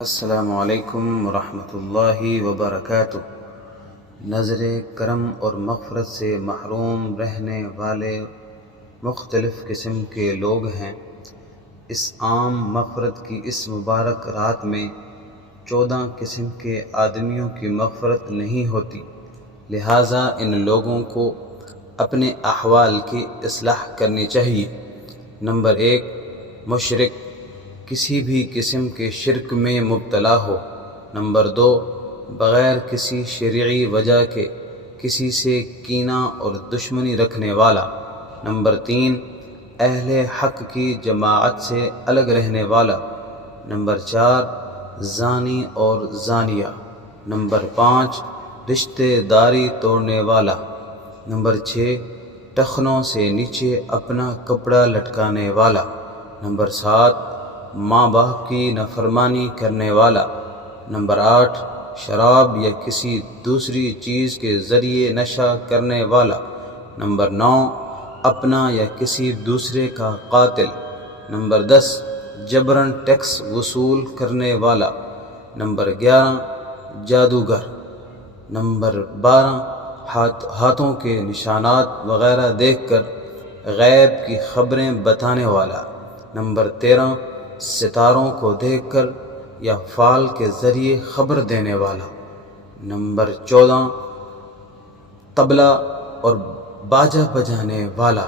السلام علیکم ورحمۃ اللہ وبرکاتہ۔ نظر کرم اور مغفرت سے محروم رہنے والے مختلف قسم کے لوگ ہیں۔ اس عام مغفرت کی اس مبارک رات میں 14 قسم کے آدمیوں کی مغفرت نہیں ہوتی، لہٰذا ان لوگوں کو اپنے احوال کی اصلاح کرنی چاہیے۔ نمبر 1، مشرک، کسی بھی قسم کے شرک میں مبتلا ہو۔ نمبر 2، بغیر کسی شرعی وجہ کے کسی سے کینہ اور دشمنی رکھنے والا۔ نمبر 3، اہل حق کی جماعت سے الگ رہنے والا۔ نمبر 4، زانی اور زانیہ۔ نمبر 5، رشتہ داری توڑنے والا۔ نمبر 6، ٹخنوں سے نیچے اپنا کپڑا لٹکانے والا۔ نمبر 7، ماں باپ کی نافرمانی کرنے والا۔ نمبر 8، شراب یا کسی دوسری چیز کے ذریعے نشہ کرنے والا۔ نمبر 9، اپنا یا کسی دوسرے کا قاتل۔ نمبر 10، جبراً ٹیکس وصول کرنے والا۔ نمبر 11، جادوگر۔ نمبر 12، ہاتھوں کے نشانات وغیرہ دیکھ کر غیب کی خبریں بتانے والا۔ نمبر 13، ستاروں کو دیکھ کر یا فال کے ذریعے خبر دینے والا۔ نمبر 14، طبلہ اور باجا بجانے والا۔